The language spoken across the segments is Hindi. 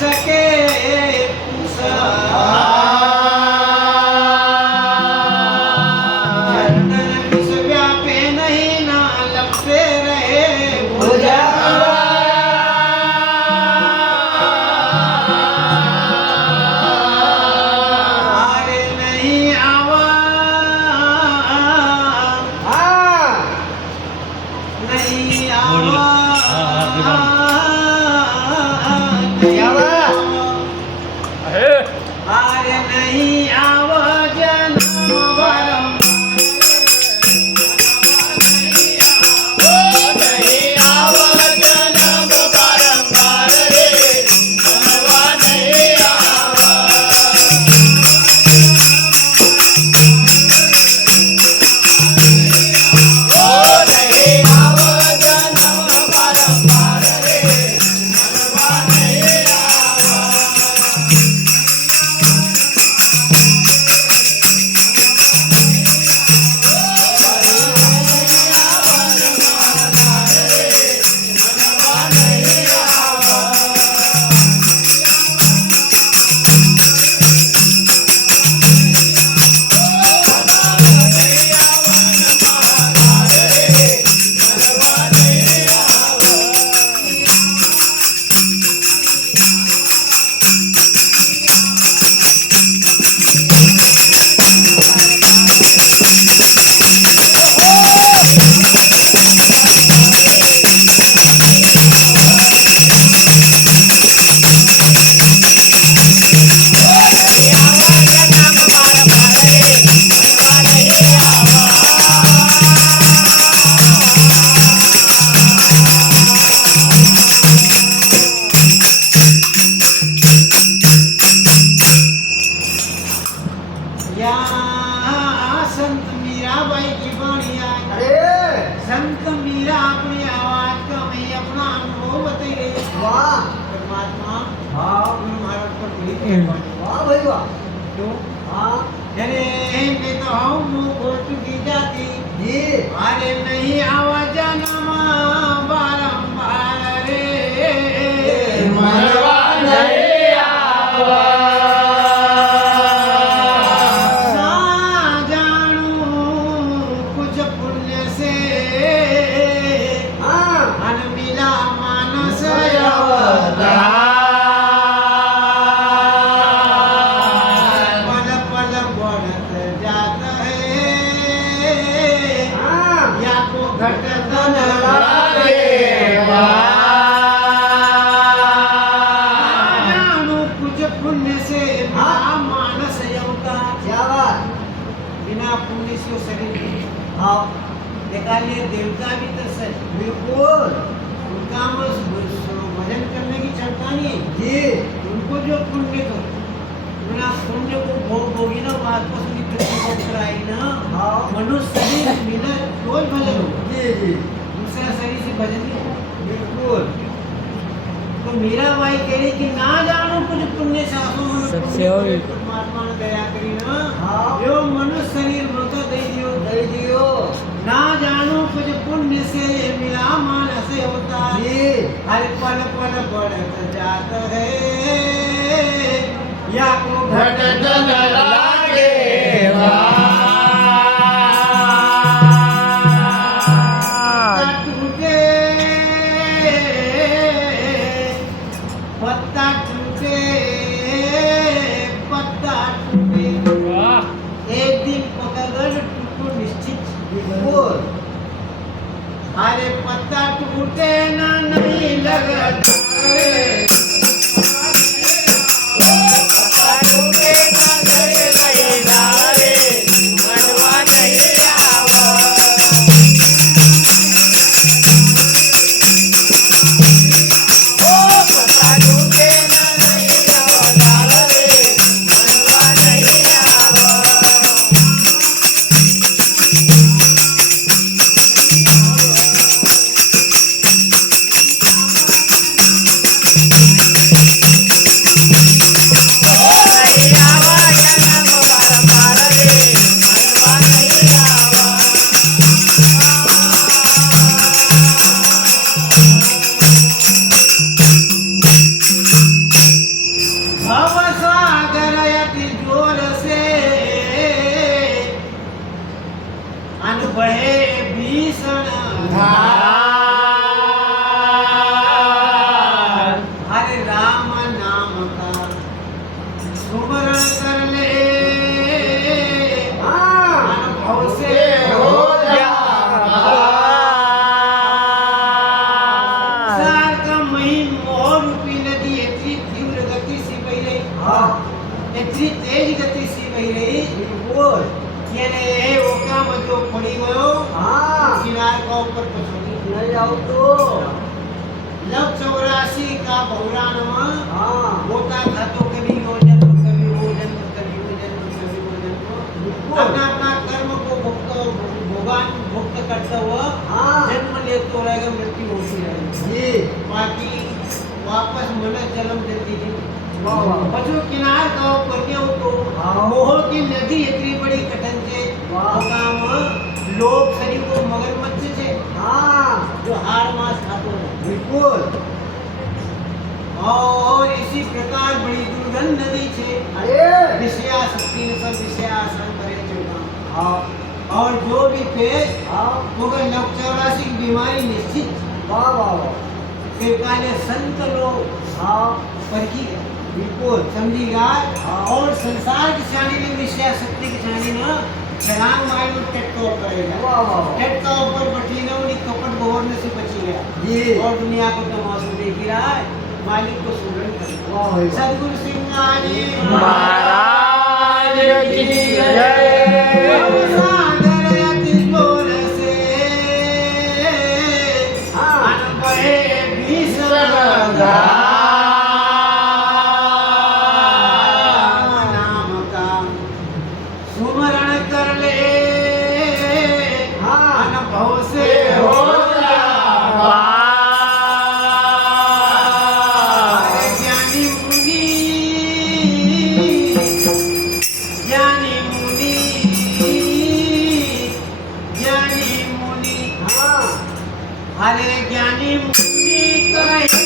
सके पूसा अरे नहीं आवाज नमा बारंबार रे मनवा नहीं आवा ना जानू कुछ पुण्य से अन मिला मानस अवतार देवता भी तो सच बिल्कुल उनका भजन करने की क्षमता नहीं जी उनको जो पुण्य को पुण्य को भोगी ना वापस कराई ना मनुष्य शरीर मिला तो भजन हो जी जी दूसरा शरीर से भजन नहीं हो बिल्कुल तो मीरा बाई कह रही कि ना जानो कुछ पुण्य शासों परमात्मा ने दया करी ना जो मनुष्य शरीर मत दे दियो ना जानो कुछ पुण्य से मिला मानस होता हर पल पल बढ़त जात है या को घट जन लागे टूटे पत्ता टूटे पत्ता टूटे एक दिन पकड़ टूटो निश्चित अरे पत्ता टूटे ना नहीं लगता पत्ता टूटे ना नहीं लगता रे मनवा नहीं आवा ओ पत्ता टूटे ना नहीं लगता रे मनवा नहीं आवा इतनी तेज गति से बही रही बोल कि ये वो काम जो पड़ी गयो हाँ किनार का ऊपर पसंद नहीं आओ तो लव 84 का बहुरानमा हाँ होता था तो कभी वो जन्म कभी वो जन्म कभी वो जन्म कभी वो जन्म अपना अपना कर्म को भोगान भुक्त करता हुआ हाँ जन्म ले तो रहेगा मृत्यु होती रहेगी जी बाकी वापस मन जन्म देती थी वाह वाह पछो किनार का ऊपर के वो तो हाँ। मोह की नदी इतनी बड़ी कठिन से वाह। वो काम लोग शरीर को मगरमच्छ से हाँ जो हार मास खाते हैं बिल्कुल और इसी प्रकार बड़ी दुर्गंध नदी छे अरे विषयासक्ति ने सब विषयासन करे चुका हाँ और जो भी पेश हाँ वो लव 84 की बीमारी निश्चित वाह वाह वाह फिर काले संत लोग हाँ परखी गए बिल्कुल समझी गए हाँ। और संसार की छानी ने विषयासक्ति की छानी ना छलांग मारी और टेट का ऊपर रहेगा वाह वाह वाह टेट का ऊपर बटी ने उन्हीं कपट गोवरने से बची गया जी और दुनिया को तमाशा देख ही रहा है मालिक को सुमरन कर वाह भाई वाह। सदगुरु सिंह जी महाराज की जय। सागर अति जोर से हाँ। अनबहे भीषण नाम का सुमरण कर ले हाँ। अनुभव से हो अरे ज्ञानी मुनि ज्ञानी मुनि ज्ञानी मुनि हाँ अरे ज्ञानी मुनि कहे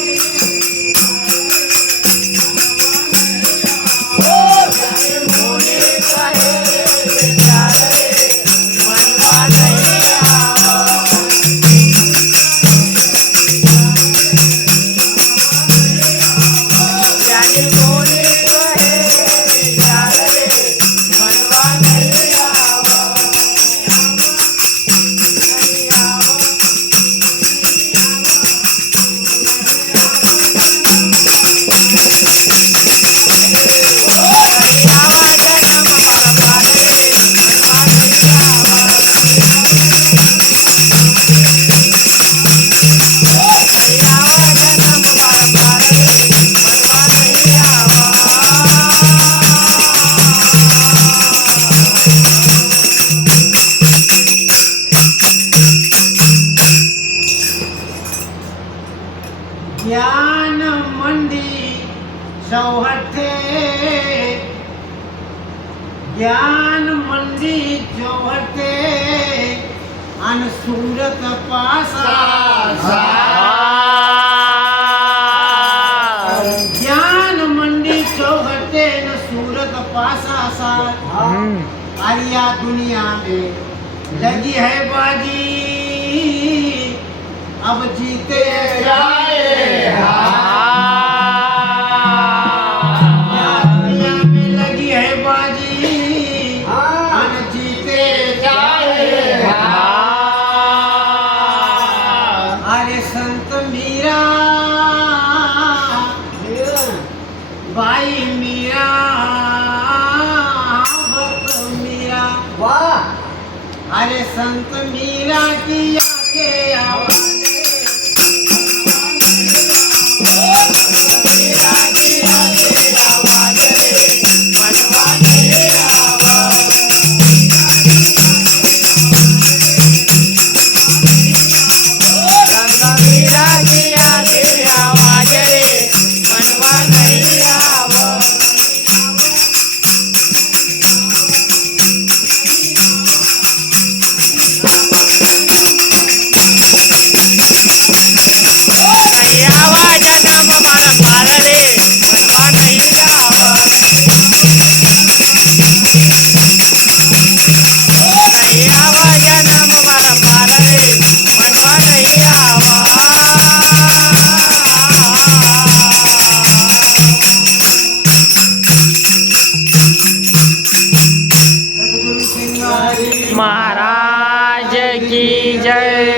ज्ञान मंडी चौहटे ज्ञान मंडी चौहटे अन सूरत पासा ज्ञान मंडी चौहटे न सूरत पासा सा आलिया दुनिया में लगी है बाजी अब जीते जाए दुनिया में लगी है बाजी अन जीते जाए अरे संत मीरा भाई मीरा भक्त मीरा वाह अरे संत मीरा की आंखें